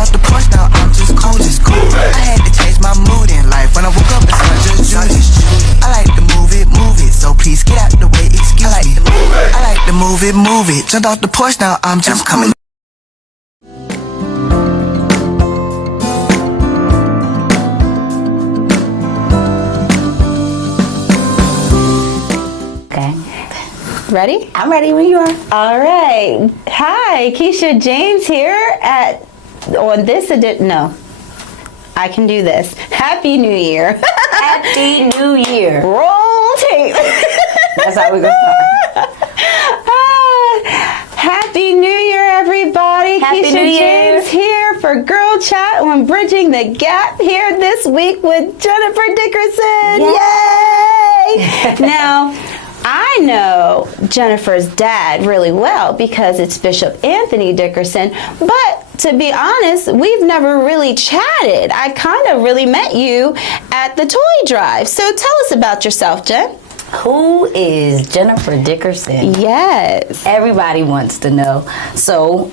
off the porch, now I'm just cool. I had to change my mood in life. When I woke up, it's not just Judy. I like to move it, so please get out the way, excuse me. I like to move it. Jumped off the porch, now I'm just coming. Ready? I'm ready when you are. All right. Hi, Keisha James here on this edition. No, I can do this. Happy New Year. Happy New Year. Roll tape. That's how we gonna start. Happy New Year, everybody. Happy Keisha New Year. James here for Girl Chat on Bridging the Gap here this week with Jennifer Dickerson. Yay! Now, I know Jennifer's dad really well because it's Bishop Anthony Dickerson, but to be honest, we've never really chatted. I kind of really met you at the toy drive. So tell us about yourself, Jen. Who is Jennifer Dickerson? Yes. Everybody wants to know. So,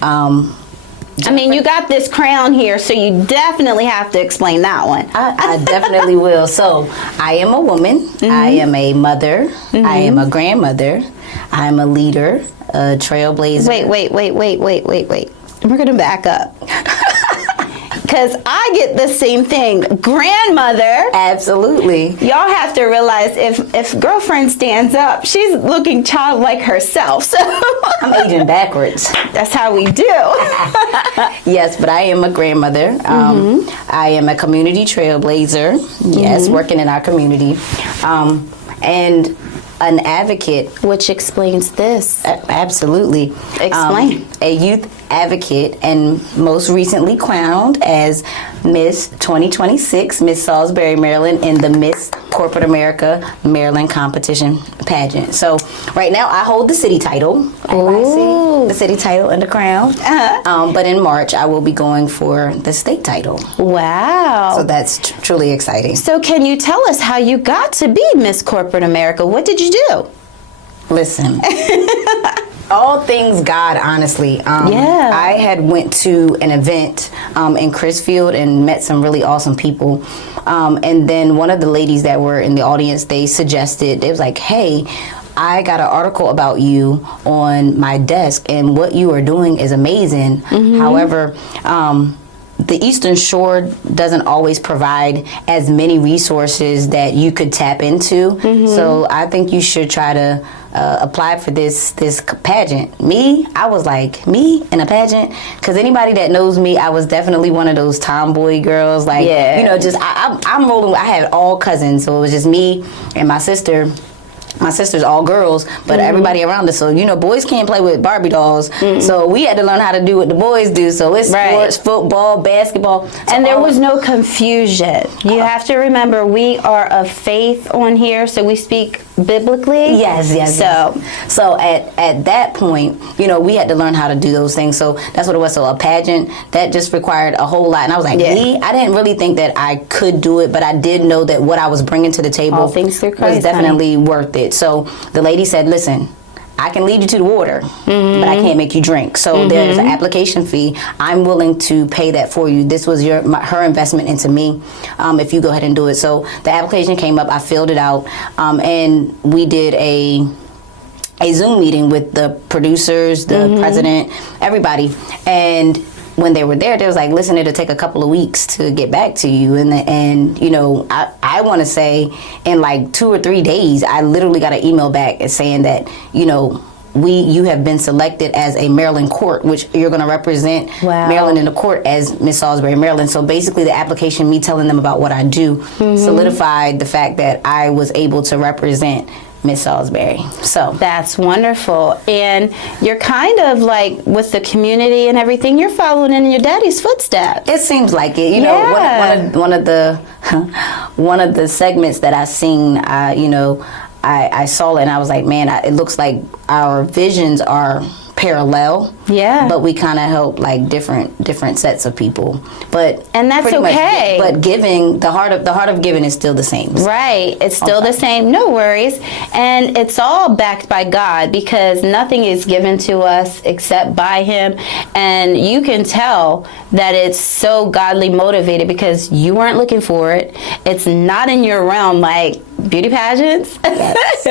I mean, you got this crown here, so you definitely have to explain that one. I definitely will. So, I am a woman. I am a mother. I am a grandmother. I am a leader, a trailblazer. Wait. We're going to back up. Because I get the same thing. Grandmother. Absolutely. Y'all have to realize if girlfriend stands up, she's looking childlike herself. So I'm aging backwards. That's how we do. Yes, but I am a grandmother. I am a community trailblazer. Yes, working in our community. And an advocate. Which explains this. Absolutely. Explain. A youth advocate, and most recently crowned as Miss 2026, Miss Salisbury, Maryland, in the Miss Corporate America Maryland competition pageant. So right now I hold the city title. Everybody see the city title and the crown. But in March I will be going for the state title. Wow. So that's truly exciting. So can you tell us how you got to be Miss Corporate America? What did you do? Listen. All things God, honestly. I had went to an event in Crisfield and met some really awesome people. And then one of the ladies that were in the audience, they suggested, it was like, hey, I got an article about you on my desk and what you are doing is amazing. However, the Eastern Shore doesn't always provide as many resources that you could tap into. So I think you should try to apply for this pageant. I was like, me in a pageant? Because anybody that knows me, I was definitely one of those tomboy girls. Like, you know, just I'm rolling. I had all cousins, so it was just me and my sister. My sister's all girls, but everybody around us. So, you know, boys can't play with Barbie dolls. So we had to learn how to do what the boys do. So it's sports, football, basketball. So and there was no confusion. You have to remember, we are of faith on here, so we speak biblically. Yes. So at that point, you know, we had to learn how to do those things. So that's what it was. So a pageant, that just required a whole lot. And I was like, I didn't really think that I could do it, but I did know that what I was bringing to the table was definitely worth it. So the lady said, listen, I can lead you to the water, but I can't make you drink. So there's an application fee. I'm willing to pay that for you. This was her investment into me, if you go ahead and do it. So the application came up, I filled it out, and we did a Zoom meeting with the producers, the president, everybody. And when they were there, they was like, listen, it'll take a couple of weeks to get back to you. And you know, I want to say in like 2 or 3 days, I literally got an email back saying that, you know, you have been selected as a Maryland court, which you're going to represent Maryland in the court as Miss Salisbury, Maryland. So basically the application, me telling them about what I do, solidified the fact that I was able to represent Miss Salisbury. So that's wonderful. And you're kind of like with the community and everything, you're following in your daddy's footsteps. It seems like it. You know, one of the segments that I seen, you know, I saw it and I was like, man, it looks like our visions are parallel. Yeah. But we kind of help like different sets of people. And that's pretty okay. But giving, the heart of giving is still the same. Right. It's still the same. No worries. And it's all backed by God, because nothing is given to us except by Him. And you can tell that it's so godly motivated because you weren't looking for it. It's not in your realm, like beauty pageants. Yes.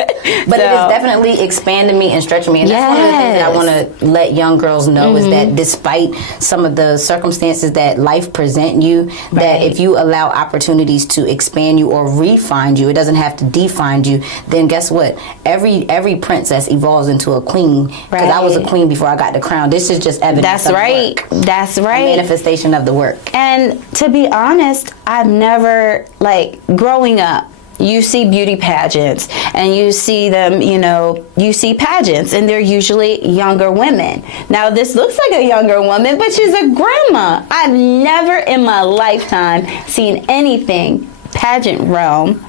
But it is definitely expanding me and stretching me. And that's one of the things that I want to let young girls know, is that despite some of the circumstances that life present you, that if you allow opportunities to expand you or refine you, it doesn't have to define you, then guess what? Every princess evolves into a queen. Because I was a queen before I got the crown. This is just evidence. That's right. That's right. A manifestation of the work. And to be honest, I've never, like, growing up, you see beauty pageants and you see them, you see pageants, and they're usually younger women. Now, this looks like a younger woman, but she's a grandma. I've never in my lifetime seen anything pageant realm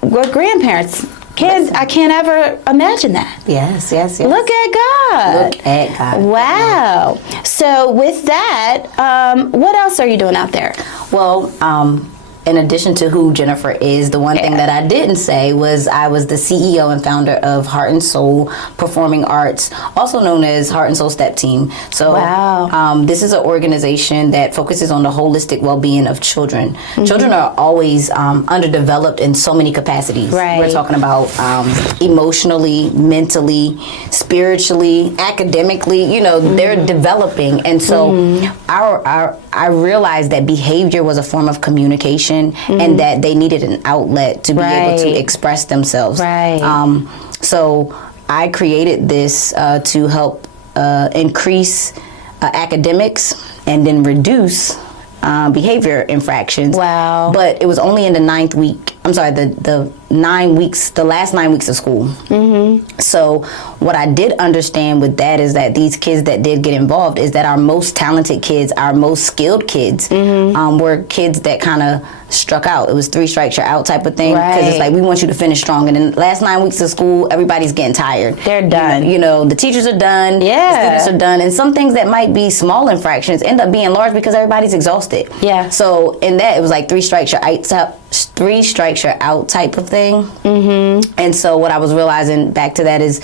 with grandparents. I can't ever imagine that. Yes. Look at God. Look at God. Wow. So with that, what else are you doing out there? Well, in addition to who Jennifer is, the one thing that I didn't say was I was the CEO and founder of Heart and Soul Performing Arts, also known as Heart and Soul Step Team. So this is an organization that focuses on the holistic well-being of children. Children are always underdeveloped in so many capacities. We're talking about emotionally, mentally, spiritually, academically, they're developing. And so I realized that behavior was a form of communication, and that they needed an outlet to be able to express themselves. So I created this to help increase academics and then reduce behavior infractions. Wow. But it was only in the last 9 weeks of school. So what I did understand with that is that these kids that did get involved is that our most talented kids, our most skilled kids, were kids that kind of struck out. It was 3 strikes you're out type of thing, because it's like, we want you to finish strong. And in the last 9 weeks of school, everybody's getting tired. They're done. The teachers are done. The students are done. And some things that might be small infractions end up being large because everybody's exhausted. So in that, it was like 3 strikes you're out type of thing. And so what I was realizing back to that is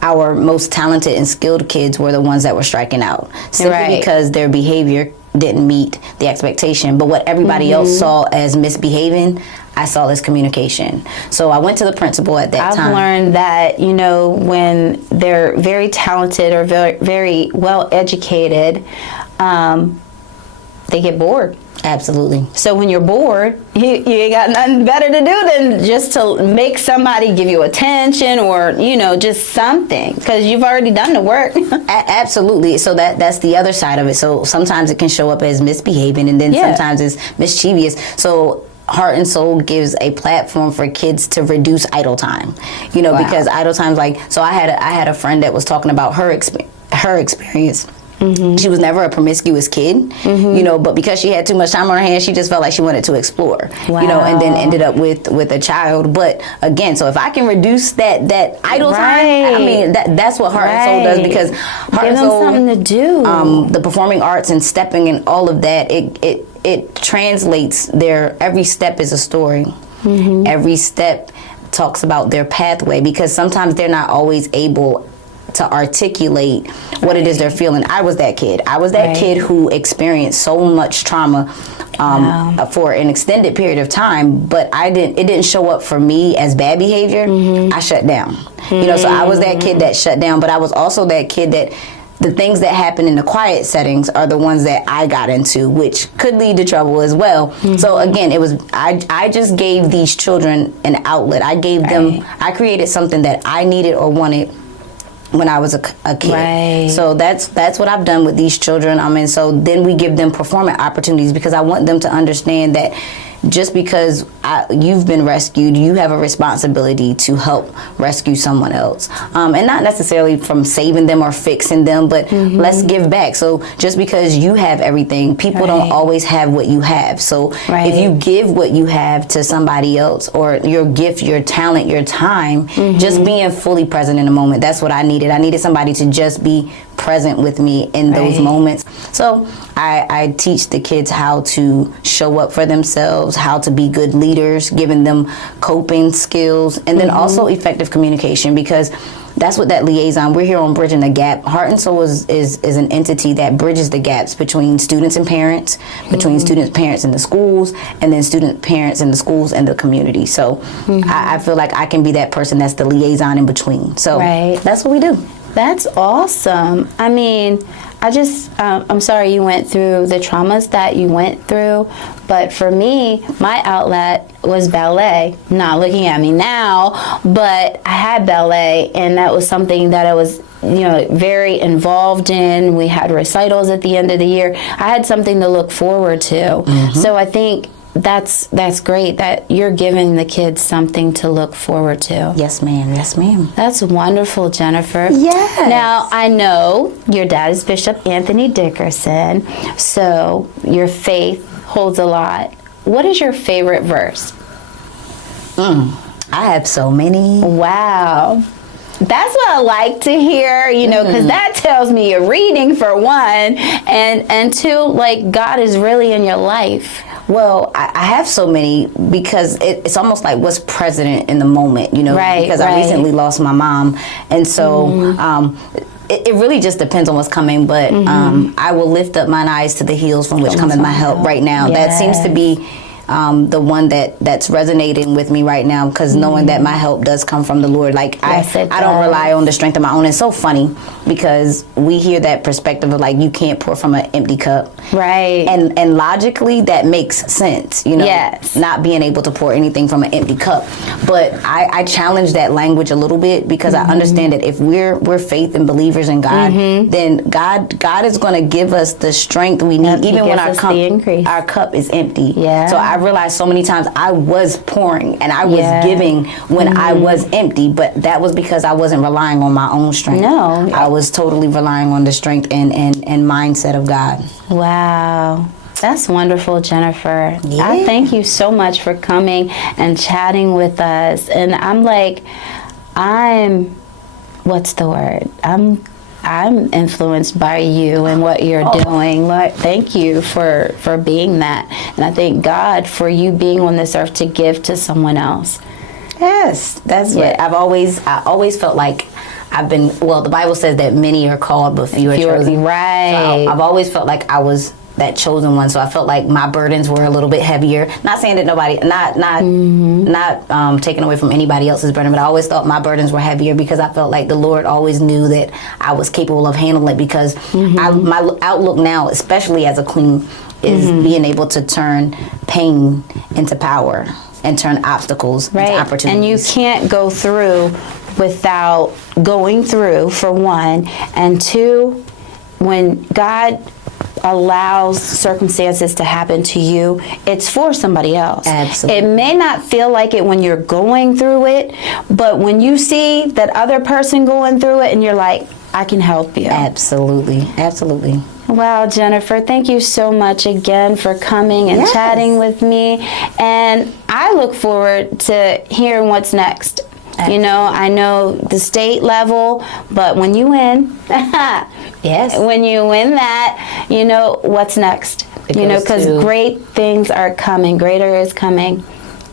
our most talented and skilled kids were the ones that were striking out, simply because their behavior didn't meet the expectation. But what everybody else saw as misbehaving, I saw as communication. So I went to the principal at that time. I've learned that, when they're very talented or very, very well educated, they get bored. Absolutely. So when you're bored, you ain't got nothing better to do than just to make somebody give you attention, or just something, because you've already done the work. Absolutely. So that's the other side of it. So sometimes it can show up as misbehaving, and then sometimes it's mischievous. So Heart and Soul gives a platform for kids to reduce idle time, because idle time's so I had a friend that was talking about her experience. She was never a promiscuous kid, but because she had too much time on her hands, she just felt like she wanted to explore, and then ended up with a child. But again, so if I can reduce that idle time, I mean, that's what Heart and Soul does, because Heart and Soul, something to do. The performing arts and stepping and all of that, it translates every step is a story. Every step talks about their pathway, because sometimes they're not always able to articulate what it is they're feeling. I was that kid. I was that kid who experienced so much trauma for an extended period of time, but it didn't show up for me as bad behavior. I shut down. So I was that kid that shut down, but I was also that kid that the things that happen in the quiet settings are the ones that I got into, which could lead to trouble as well. So again, I just gave these children an outlet. I gave them, I created something that I needed or wanted when I was a kid. So that's what I've done with these children. So then we give them performance opportunities, because I want them to understand that just because you've been rescued, you have a responsibility to help rescue someone else, and not necessarily from saving them or fixing them, but let's give back. So just because you have everything, people don't always have what you have. So if you give what you have to somebody else, or your gift, your talent, your time, just being fully present in the moment, that's what I needed. I needed somebody to just be present with me in those moments. So I teach the kids how to show up for themselves, how to be good leaders, giving them coping skills, and then also effective communication, because that's what that liaison, we're here on Bridging the Gap. Heart and Soul is an entity that bridges the gaps between students and parents, between students, parents, and the schools, and then student parents and the schools and the community. So I feel like I can be that person that's the liaison in between. So that's what we do. That's awesome. I mean, I'm sorry you went through the traumas that you went through, but for me, my outlet was ballet. Not looking at me now, but I had ballet, and that was something that I was, very involved in. We had recitals at the end of the year. I had something to look forward to. So I think that's great that you're giving the kids something to look forward to. Yes, ma'am. Yes, ma'am. That's wonderful, Jennifer. Yes. Now, I know your dad is Bishop Anthony Dickerson, so your faith holds a lot. What is your favorite verse? I have so many. Wow. That's what I like to hear, because that tells me you're reading, for one, and two, like, God is really in your life. Well, I have so many because it's almost like what's present in the moment, because I recently lost my mom. And so it really just depends on what's coming. But I will lift up mine eyes to the hills from which cometh my help right now. Yes. That seems to be the one that's resonating with me right now, because knowing that my help does come from the Lord. Like, I don't rely on the strength of my own. It's so funny because we hear that perspective of, like, you can't pour from an empty cup. Right. And logically that makes sense, Yes. not being able to pour anything from an empty cup. But I challenge that language a little bit, because I understand that if we're faith and believers in God, then God is going to give us the strength we need, even when our cup is empty. Yeah. So I realized so many times I was pouring and I was giving when I was empty, but that was because I wasn't relying on my own strength. No. I was totally relying on the strength and mindset of God. Wow. That's wonderful, Jennifer. Yeah. I thank you so much for coming and chatting with us. And I'm influenced by you and what you're doing. Lord, thank you for being that. And I thank God for you being on this earth to give to someone else. Yes, that's what I always felt like the Bible says that many are called, but few are chosen. Right. So I've always felt like I was that chosen one. So I felt like my burdens were a little bit heavier. Not saying that not taking away from anybody else's burden, but I always thought my burdens were heavier because I felt like the Lord always knew that I was capable of handling it, because my outlook now, especially as a queen, is being able to turn pain into power and turn obstacles into opportunities. And you can't go through without going through, for one, and two, when God allows circumstances to happen to you, it's for somebody else. Absolutely. It may not feel like it when you're going through it, but when you see that other person going through it and you're like, I can help you. Absolutely. Absolutely. Wow, Jennifer, thank you so much again for coming and chatting with me. And I look forward to hearing what's next. Absolutely. I know the state level, but when you win, yes, when you win that, what's next. Because great things are coming. Greater is coming.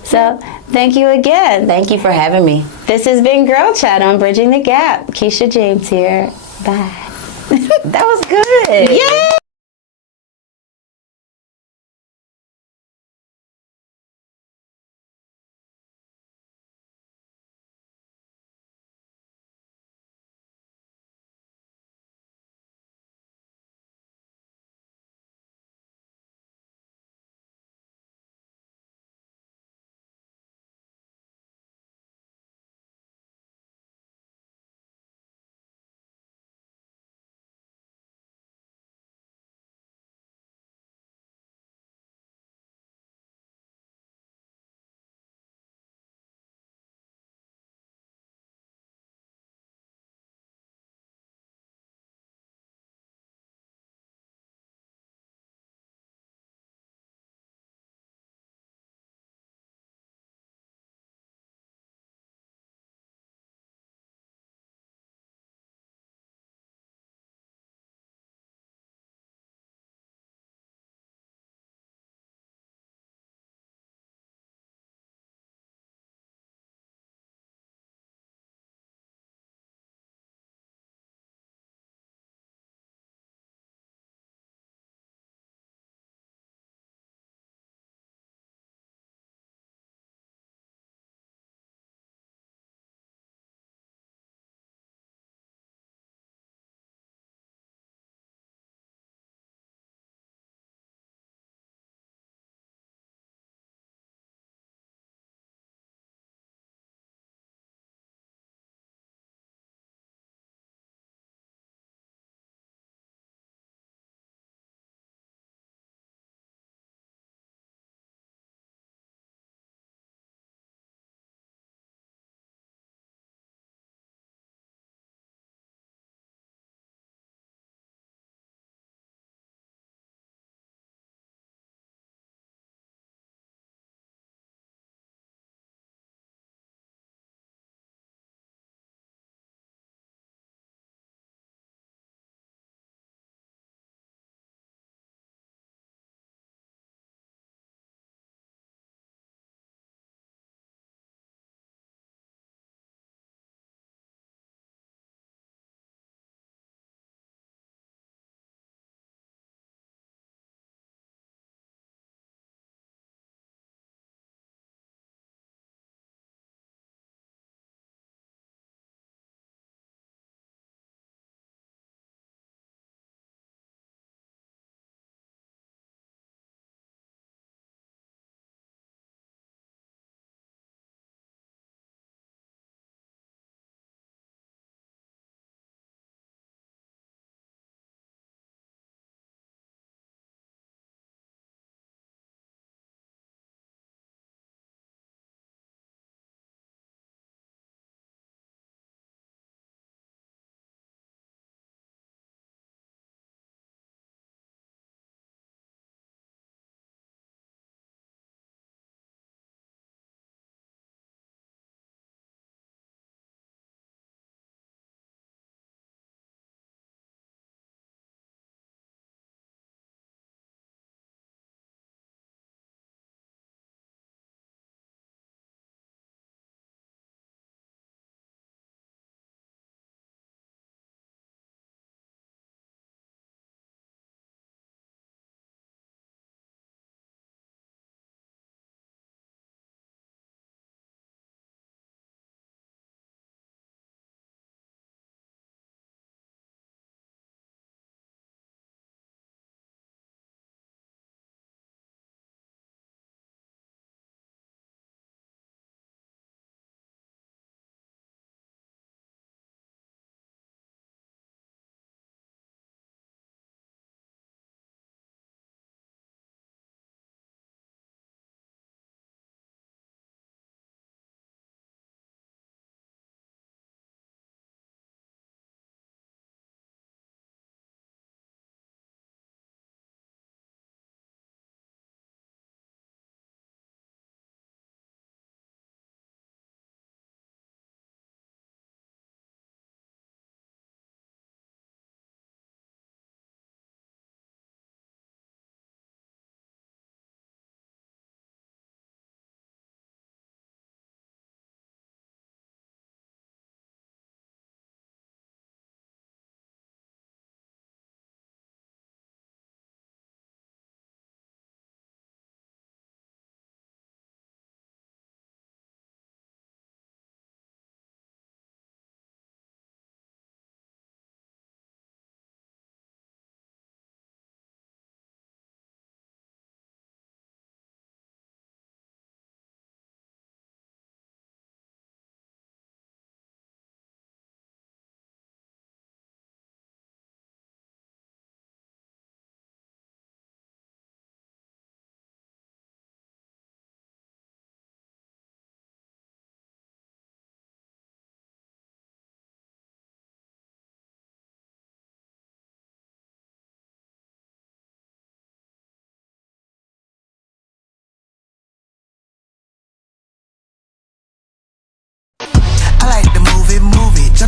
So thank you again. Thank you for having me. This has been Girl Chat on Bridging the Gap. Keisha James here. Bye. That was good. Yay!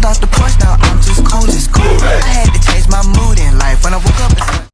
Jumped off the porch, now I'm just cool. I had to change my mood in life when I woke up.